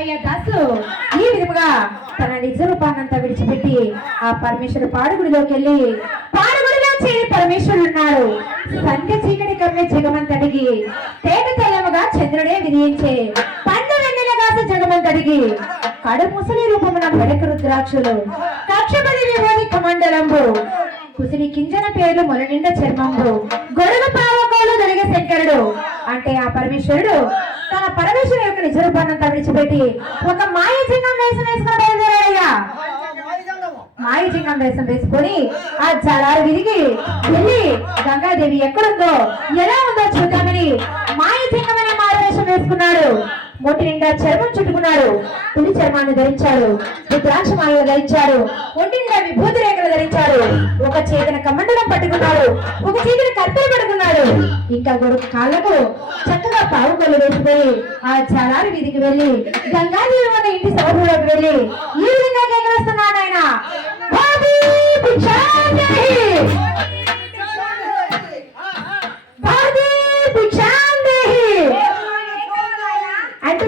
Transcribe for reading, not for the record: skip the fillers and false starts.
అయ్యా దాసు ఈ విధముగా తన నిజ రూపాన్నంతా విడిచిపెట్టి ఆ పరమేశ్వరు పాడుగుడిలోకి వెళ్ళి పాడుగుడిలో చేరి పరమేశ్వరుడు ఉన్నాడు. సంధ్య చీకటి కమ్మే జగమంతడిగి తేట తెల్లముగా చంద్రుడే విధించే పండు వెన్నెలగాస జగమంతడిగి కడు ముసలి రూపమున బడక రుద్రాక్షులు కక్షపది విభూతి కమండలంబు కుసిరి కింజన పేర్లు మొలనిండ చర్మంబు గొడుగు పావకోలు దొరిగే శంకరుడు అంటే ఆ పరమేశ్వరుడు తన పరమేశ్వరు యొక్క నిజ రూపాన్నంతా విడిచిపెట్టి ఒక మాయ చింగం వేషం వేసుకుని బయలుదేరాడయ్యా. మాయ చింగం వేషం వేసుకొని ఆ జలాలు విరిగి వెళ్ళి గంగాదేవి ఎక్కడుందో ఎలా ఉందో చూద్దామని మాయ చింగం అనే మారువేషం వేసుకున్నాడు. మొట్టి నిండా చర్మం చుట్టుకున్నాడు. పులి చర్మాన్ని ధరించాడు. రుద్రాక్ష మాలలు ధరించాడు. ఒంటి నిండా విభూతి రేఖలు ధరించాడు. ఒక చేతిన కమండలం పట్టుకున్నాడు. ఒక చేతిన కత్తెలు పట్టుకున్నాడు. ఇంకా గొడుగు కాళ్ళకు చక్కగా పావుకొల్లు వేసుకొని ఆ జలాల వీధికి వెళ్ళి గంగాదేవి ఉన్న ఇంటి సభలోకి వెళ్ళి ఈ విధంగా కేకవేస్తున్నాడు ఆయన.